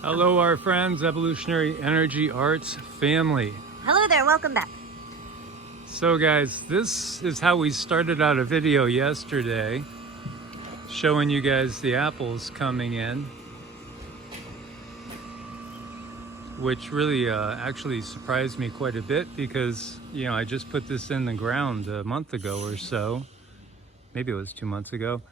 Hello, our friends, Evolutionary Energy Arts family. Hello there, welcome back. So guys, this is how we started out a video yesterday, showing you guys the apples coming in, which really actually surprised me quite a bit because, you know, I just put this in the ground a month ago or so. Maybe it was 2 months ago.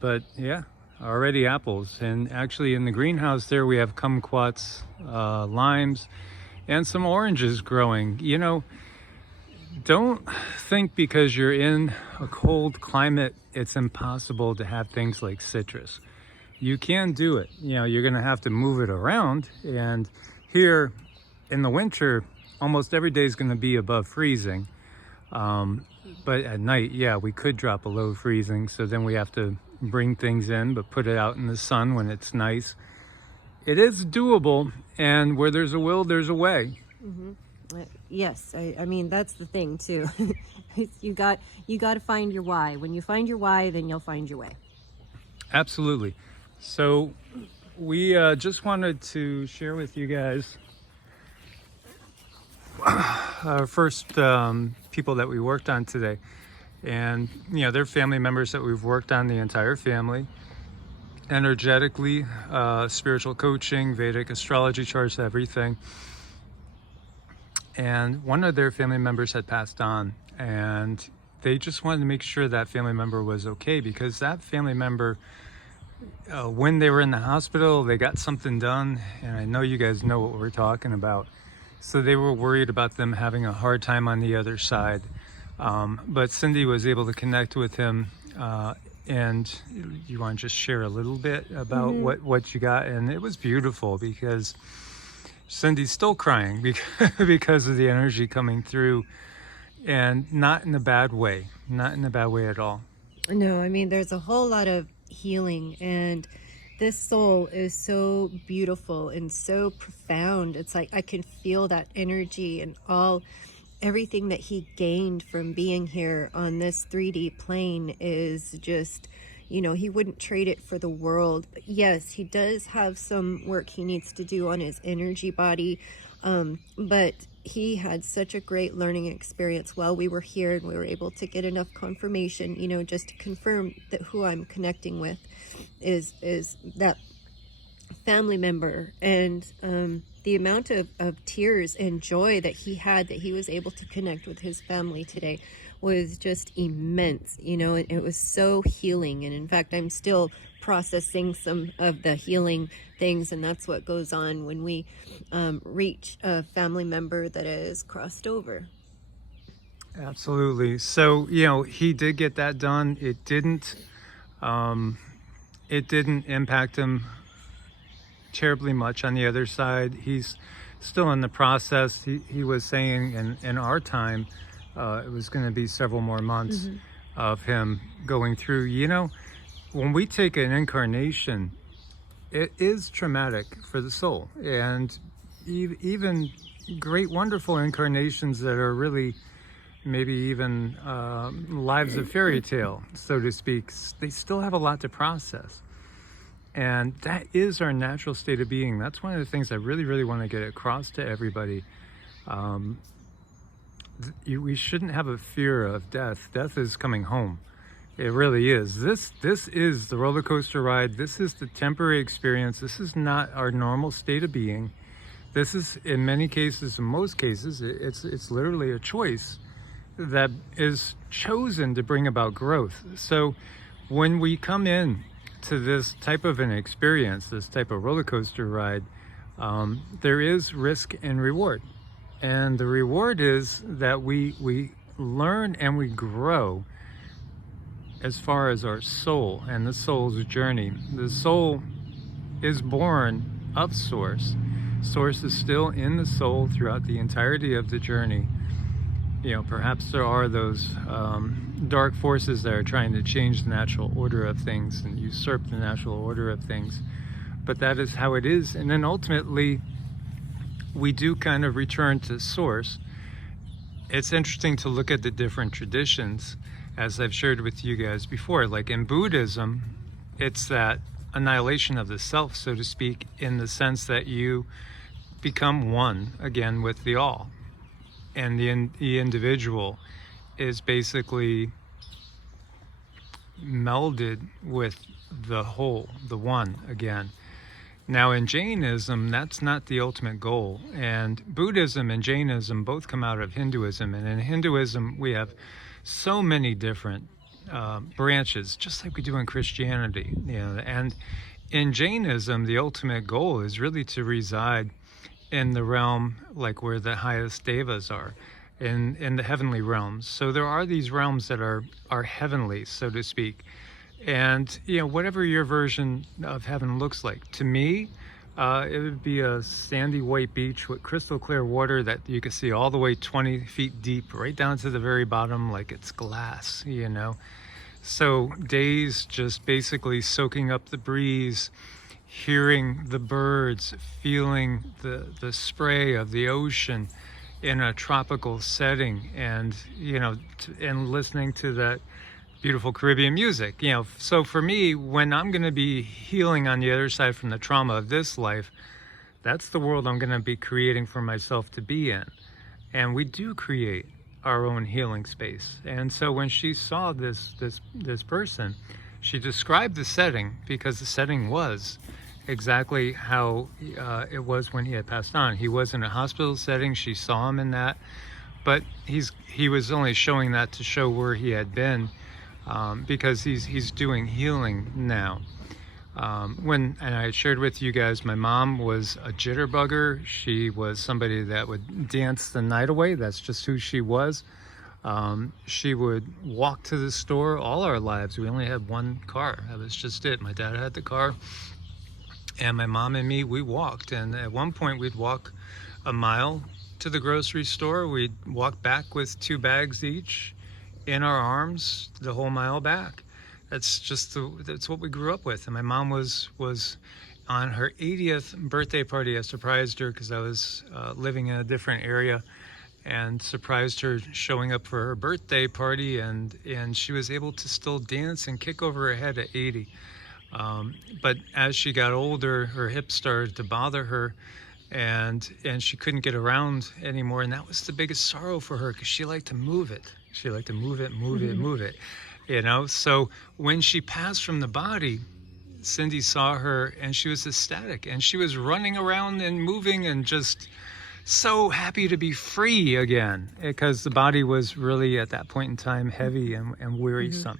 But yeah, already apples. And actually in the greenhouse there we have kumquats, limes, and some oranges growing. You know, don't think because you're in a cold climate it's impossible to have things like citrus. You can do it. You know, you're gonna have to move it around, and here in the winter almost every day is gonna be above freezing. But at night, yeah, we could drop below freezing, so then we have to bring things in but put it out in the sun when it's nice. It is doable, and where there's a will there's a way. Yes, I mean that's the thing too. you got to find your why. When you find your why, then you'll find your way. Absolutely. So we just wanted to share with you guys our first people that we worked on today. And, you know, they're family members that we've worked on, the entire family. Energetically, spiritual coaching, Vedic astrology charts, everything. And one of their family members had passed on, and they just wanted to make sure that family member was okay, because that family member, when they were in the hospital, they got something done, and I know you guys know what we're talking about. So they were worried about them having a hard time on the other side. But Cindy was able to connect with him, and you want to just share a little bit about what you got. And it was beautiful because Cindy's still crying because of the energy coming through, and not in a bad way, not in a bad way at all. No, I mean there's a whole lot of healing, and this soul is so beautiful and so profound. It's like I can feel that energy and everything that he gained from being here on this 3D plane is just, you know, he wouldn't trade it for the world. But yes, he does have some work he needs to do on his energy body, but he had such a great learning experience while we were here, and we were able to get enough confirmation, you know, just to confirm that who I'm connecting with is that family member. And the amount of tears and joy that he had, that he was able to connect with his family today, was just immense, you know. And it was so healing. And in fact, I'm still processing some of the healing things, and that's what goes on when we reach a family member that is crossed over. Absolutely. So, you know, he did get that done. It didn't impact him terribly much on the other side. He's still in the process. He was saying in our time, it was going to be several more months of him going through. You know, when we take an incarnation, it is traumatic for the soul. And even great, wonderful incarnations that are really maybe even lives of fairy tale, so to speak, they still have a lot to process. And that is our natural state of being. That's one of the things I really, really want to get across to everybody. We shouldn't have a fear of death. Death is coming home. It really is. This is the roller coaster ride. This is the temporary experience. This is not our normal state of being. This is, in many cases, in most cases, it's literally a choice that is chosen to bring about growth. So when we come in to this type of an experience, this type of roller coaster ride, there is risk and reward. And the reward is that we learn and we grow as far as our soul and the soul's journey. The soul is born of Source. Source is still in the soul throughout the entirety of the journey. You know, perhaps there are those dark forces that are trying to change the natural order of things and usurp the natural order of things, but that is how it is. And then ultimately we do kind of return to Source. It's interesting to look at the different traditions, as I've shared with you guys before. Like in Buddhism, it's that annihilation of the self, so to speak, in the sense that you become one again with the all. And the individual is basically melded with the whole, the one again. Now in Jainism, that's not the ultimate goal. And Buddhism and Jainism both come out of Hinduism. And in Hinduism, we have so many different branches, just like we do in Christianity. And in Jainism, the ultimate goal is really to reside in the realm, like where the highest devas are, in the heavenly realms. So there are these realms that are heavenly, so to speak. And whatever your version of heaven looks like, to me, it would be a sandy white beach with crystal clear water that you can see all the way 20 feet deep, right down to the very bottom, like it's glass, So days just basically soaking up the breeze, hearing the birds, feeling the spray of the ocean in a tropical setting, and and listening to that beautiful Caribbean music. So for me, when I'm going to be healing on the other side from the trauma of this life, that's the world I'm going to be creating for myself to be in. And we do create our own healing space. And so when she saw this person, she described the setting, because the setting was exactly how it was when he had passed on. He was in a hospital setting. She saw him in that, but he was only showing that to show where he had been, because he's doing healing now. And I shared with you guys, my mom was a jitterbugger. She was somebody that would dance the night away. That's just who she was. She would walk to the store all our lives. We only had one car. That was just it. My dad had the car, and my mom and me, we walked. And at one point, we'd walk a mile to the grocery store. We'd walk back with 2 bags each in our arms the whole mile back. That's what we grew up with. And my mom was on her 80th birthday party. I surprised her because I was living in a different area, and surprised her showing up for her birthday party, and she was able to still dance and kick over her head at 80. But as she got older, her hips started to bother her, and she couldn't get around anymore. And that was the biggest sorrow for her, because she liked to move it. She liked to move it. So when she passed from the body, Cindy saw her and she was ecstatic, and she was running around and moving and just so happy to be free again, because the body was really at that point in time heavy and wearisome.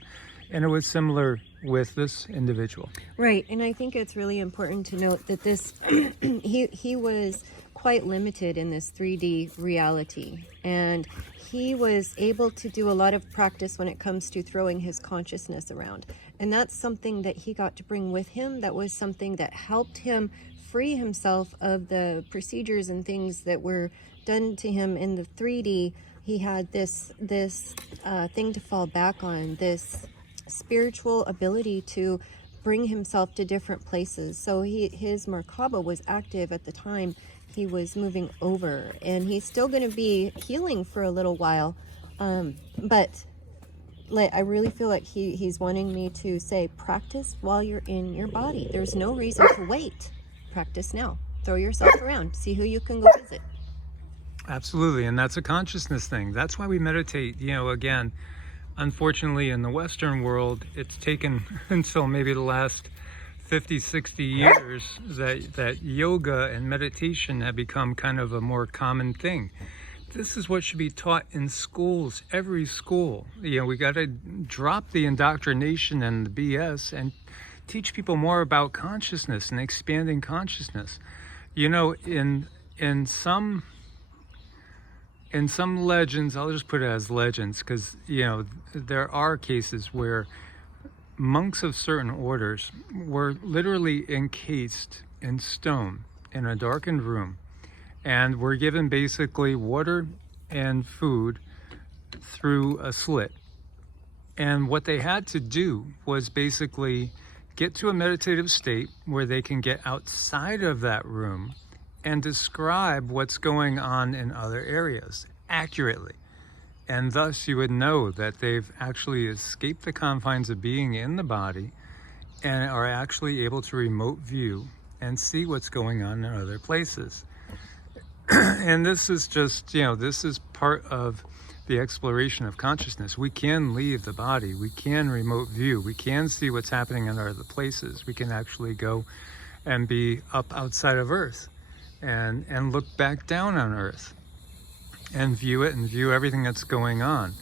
And it was similar with this individual. Right. And I think it's really important to note that this he was quite limited in this 3D reality, and he was able to do a lot of practice when it comes to throwing his consciousness around. And that's something that he got to bring with him. That was something that helped him free himself of the procedures and things that were done to him in the 3D. He had this thing to fall back on, this spiritual ability to bring himself to different places. So his Merkaba was active at the time he was moving over, and he's still going to be healing for a little while. But I really feel like he's wanting me to say, practice while you're in your body. There's no reason to wait. Practice now. Throw yourself around. See who you can go visit. Absolutely. And that's a consciousness thing. That's why we meditate. Again, unfortunately, in the Western world, it's taken until maybe the last 50, 60 years that yoga and meditation have become kind of a more common thing. This is what should be taught in schools, every school. We got to drop the indoctrination and the BS and teach people more about consciousness and expanding consciousness. In some legends, I'll just put it as legends, because there are cases where monks of certain orders were literally encased in stone in a darkened room, and were given basically water and food through a slit. And what they had to do was basically get to a meditative state where they can get outside of that room and describe what's going on in other areas accurately. And thus you would know that they've actually escaped the confines of being in the body and are actually able to remote view and see what's going on in other places. And this is just, this is part of the exploration of consciousness. We can leave the body, we can remote view, we can see what's happening in other places. We can actually go and be up outside of Earth and look back down on Earth and view it and view everything that's going on.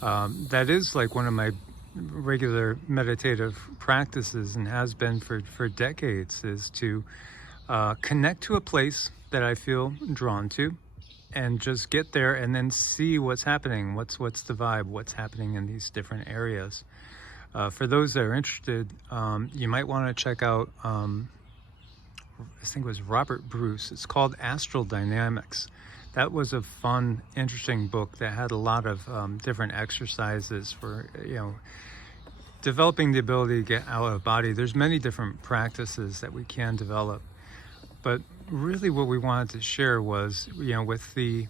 That is like one of my regular meditative practices, and has been for decades, is to connect to a place that I feel drawn to, and just get there and then see what's happening, what's the vibe, what's happening in these different areas. For those that are interested, you might want to check out, I think it was Robert Bruce. It's called Astral Dynamics. That was a fun, interesting book that had a lot of different exercises for, developing the ability to get out of body. There's many different practices that we can develop. But really what we wanted to share was, with the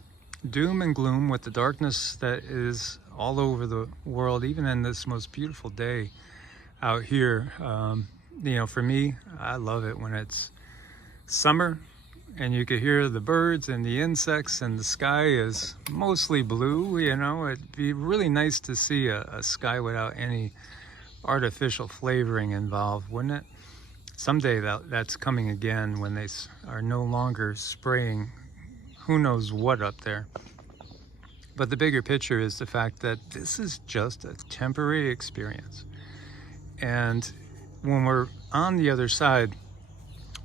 doom and gloom, with the darkness that is all over the world, even in this most beautiful day out here, for me, I love it when it's summer and you could hear the birds and the insects and the sky is mostly blue. It'd be really nice to see a sky without any artificial flavoring involved, wouldn't it? Someday that's coming again, when they are no longer spraying who knows what up there. But the bigger picture is the fact that this is just a temporary experience. And when we're on the other side,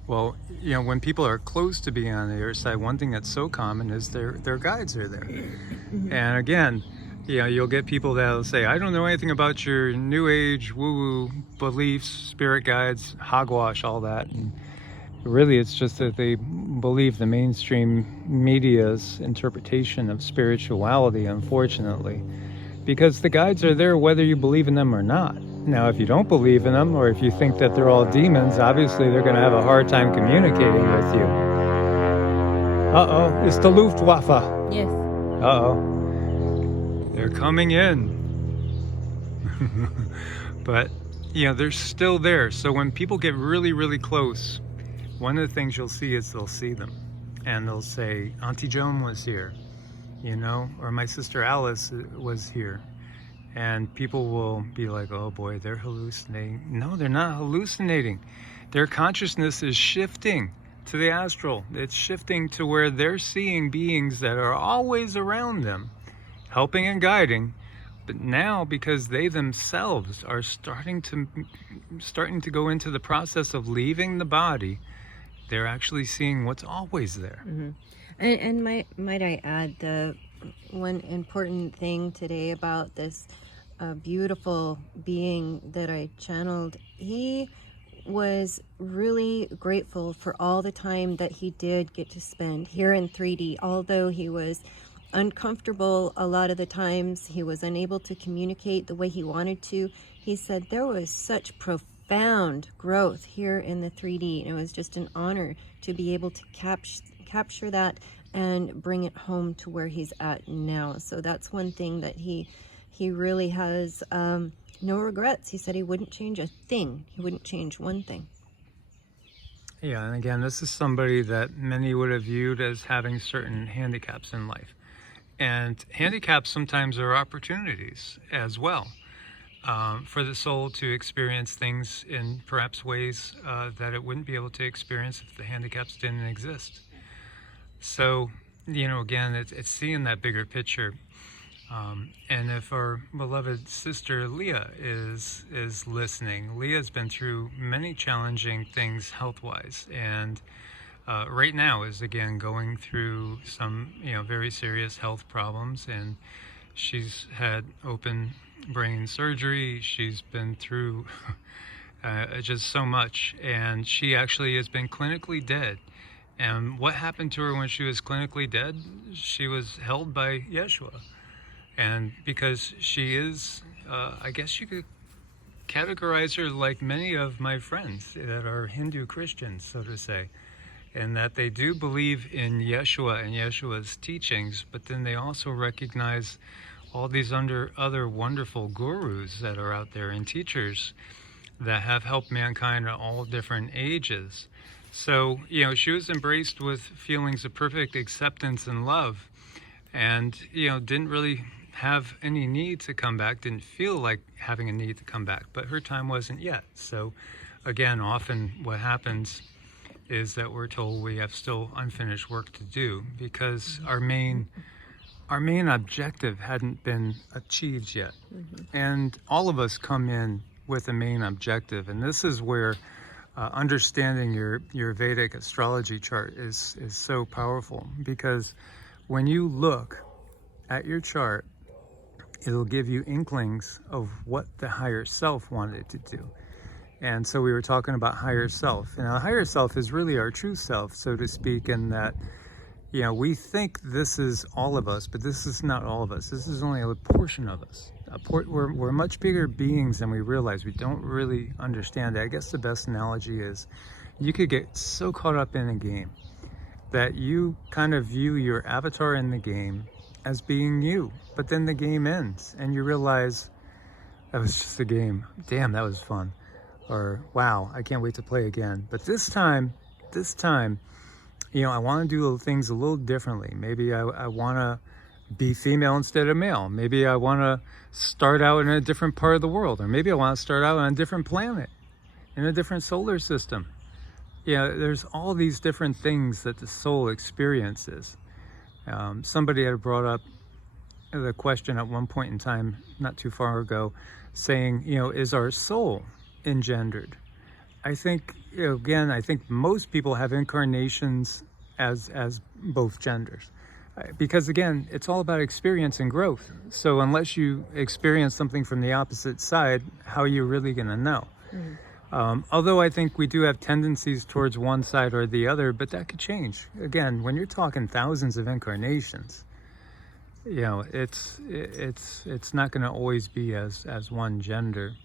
well, when people are close to being on the other side, one thing that's so common is their guides are there. And again, you'll get people that'll say, I don't know anything about your new age woo-woo beliefs, spirit guides, hogwash, all that. And really, it's just that they believe the mainstream media's interpretation of spirituality, unfortunately. Because the guides are there whether you believe in them or not. Now, if you don't believe in them, or if you think that they're all demons, obviously they're going to have a hard time communicating with you. Uh-oh, it's the Luftwaffe. Yes. Uh-oh. They're coming in. But, they're still there. So when people get really, really close, one of the things you'll see is they'll see them. And they'll say, Auntie Joan was here, or my sister Alice was here. And people will be like, oh boy, they're hallucinating. No, they're not hallucinating. Their consciousness is shifting to the astral. It's shifting to where they're seeing beings that are always around them, helping and guiding. But now, because they themselves are starting to go into the process of leaving the body, they're actually seeing what's always there. Mm-hmm. And might I add, the one important thing today about this beautiful being that I channeled, he was really grateful for all the time that he did get to spend here in 3D. Although he was uncomfortable a lot of the times, he was unable to communicate the way he wanted to. He said there was such profound growth here in the 3D. It was just an honor to be able to capture that and bring it home to where he's at now. So that's one thing that he really has no regrets. He said he wouldn't change a thing. He wouldn't change one thing. Yeah, and again, this is somebody that many would have viewed as having certain handicaps in life. And handicaps sometimes are opportunities as well, for the soul to experience things in perhaps ways that it wouldn't be able to experience if the handicaps didn't exist. So, again, it's seeing that bigger picture. And if our beloved sister Leah is listening, Leah's been through many challenging things health-wise, and right now is again going through some very serious health problems, and she's had open brain surgery. She's been through just so much, and she actually has been clinically dead. And what happened to her when she was clinically dead? She was held by Yeshua. And because she is, I guess you could categorize her like many of my friends that are Hindu Christians, so to say, and that they do believe in Yeshua and Yeshua's teachings, but then they also recognize all these other wonderful gurus that are out there and teachers that have helped mankind at all different ages. So, she was embraced with feelings of perfect acceptance and love, and, didn't really have any need to come back, didn't feel like having a need to come back, but her time wasn't yet. So, again, often what happens is that we're told we have still unfinished work to do because our main objective hadn't been achieved yet. And all of us come in with a main objective, and this is where understanding your Vedic astrology chart is so powerful, because when you look at your chart, it'll give you inklings of what the higher self wanted to do. And so we were talking about higher self, and the higher self is really our true self, so to speak, in that we think this is all of us, but this is not all of us. This is only a portion of us. We're much bigger beings than we realize. We don't really understand it. I guess the best analogy is you could get so caught up in a game that you kind of view your avatar in the game as being you, but then the game ends and you realize that was just a game. Damn, that was fun. Or wow, I can't wait to play again. But this time, I want to do things a little differently. Maybe I want to be female instead of male. Maybe I want to start out in a different part of the world, or maybe I want to start out on a different planet, in a different solar system. There's all these different things that the soul experiences. Somebody had brought up the question at one point in time, not too far ago, saying, is our soul engendered? I think, again, I think most people have incarnations as both genders. Because again, it's all about experience and growth. So unless you experience something from the opposite side, how are you really going to know? Although I think we do have tendencies towards one side or the other, but that could change. Again, when you're talking thousands of incarnations, it's not going to always be as one gender.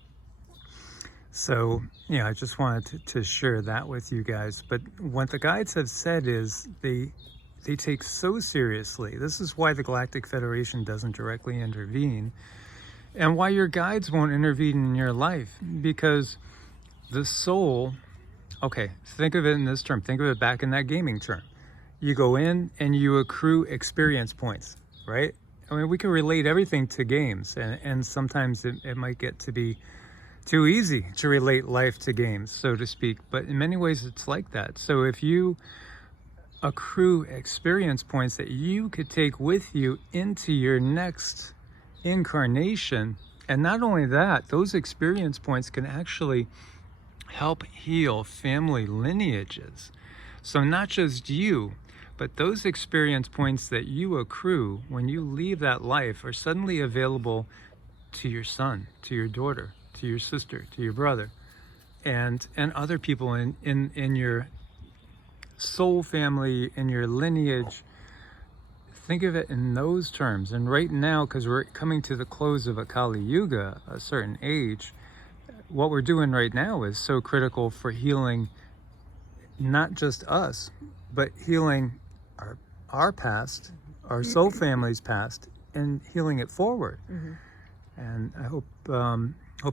So, I just wanted to share that with you guys. But what the guides have said is they take so seriously. This is why the Galactic Federation doesn't directly intervene, and why your guides won't intervene in your life, because the soul, okay, think of it in this term, think of it back in that gaming term. You go in and you accrue experience points, right? I mean, we can relate everything to games, and sometimes it might get to be too easy to relate life to games, so to speak, but in many ways it's like that. So if you accrue experience points that you could take with you into your next incarnation, and not only that, those experience points can actually help heal family lineages. So not just you, but those experience points that you accrue when you leave that life are suddenly available to your son, to your daughter, to your sister, to your brother, and other people in your soul family, in your lineage. Think of it in those terms. And right now, because we're coming to the close of a Kali Yuga, a certain age, what we're doing right now is so critical for healing not just us, but healing our past, our soul family's past, and healing it forward. And I hope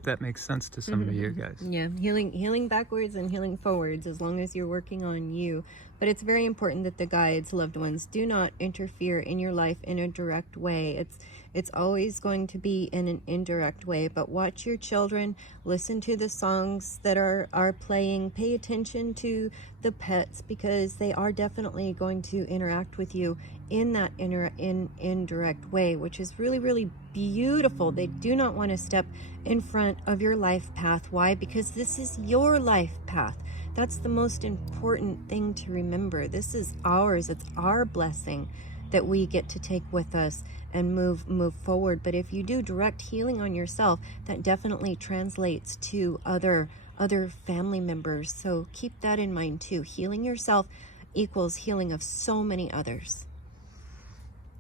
that makes sense to some of you guys. Yeah, healing backwards and healing forwards, as long as you're working on you. But it's very important that the guides, loved ones, do not interfere in your life in a direct way. It's always going to be in an indirect way. But watch your children, listen to the songs that are playing, pay attention to the pets, because they are definitely going to interact with you in that indirect way, which is really, really beautiful. They do not want to step in front of your life path. Why? Because this is your life path. That's the most important thing to remember. This is ours. It's our blessing that we get to take with us and move forward. But if you do direct healing on yourself, that definitely translates to other family members. So keep that in mind too. Healing yourself equals healing of so many others.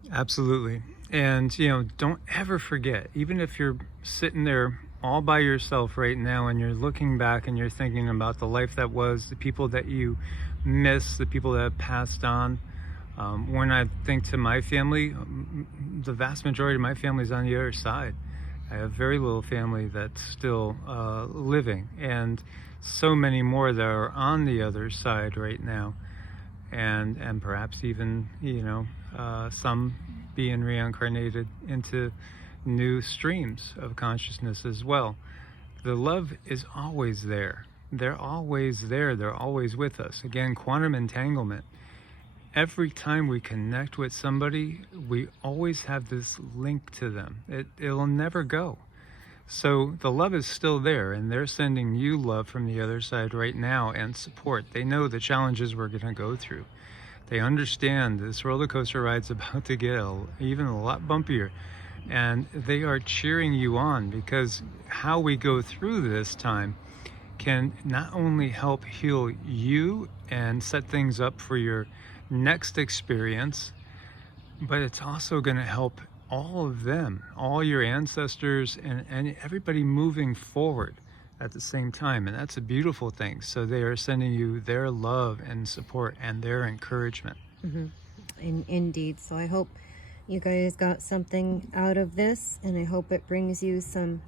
Absolutely. And, don't ever forget, even if you're sitting there all by yourself right now and you're looking back and you're thinking about the life that was, the people that you miss, the people that have passed on. When I think to my family, the vast majority of my family is on the other side. I have very little family that's still living, and so many more that are on the other side right now, and perhaps even, some being reincarnated into new streams of consciousness as well. The love is always there. They're always there. They're always with us. Again, quantum entanglement. Every time we connect with somebody, we always have this link to them. It'll never go. So the love is still there, and they're sending you love from the other side right now, and support. They know the challenges we're going to go through. They understand this roller coaster ride's about to get even a lot bumpier, and they are cheering you on, because how we go through this time can not only help heal you and set things up for your next experience, but it's also going to help all of them, all your ancestors, and everybody moving forward at the same time. And that's a beautiful thing. So they are sending you their love and support and their encouragement. Indeed. So I hope you guys got something out of this, and I hope it brings you some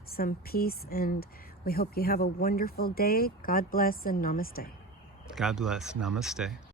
peace, and we hope you have a wonderful day. God bless, and namaste. God bless. Namaste.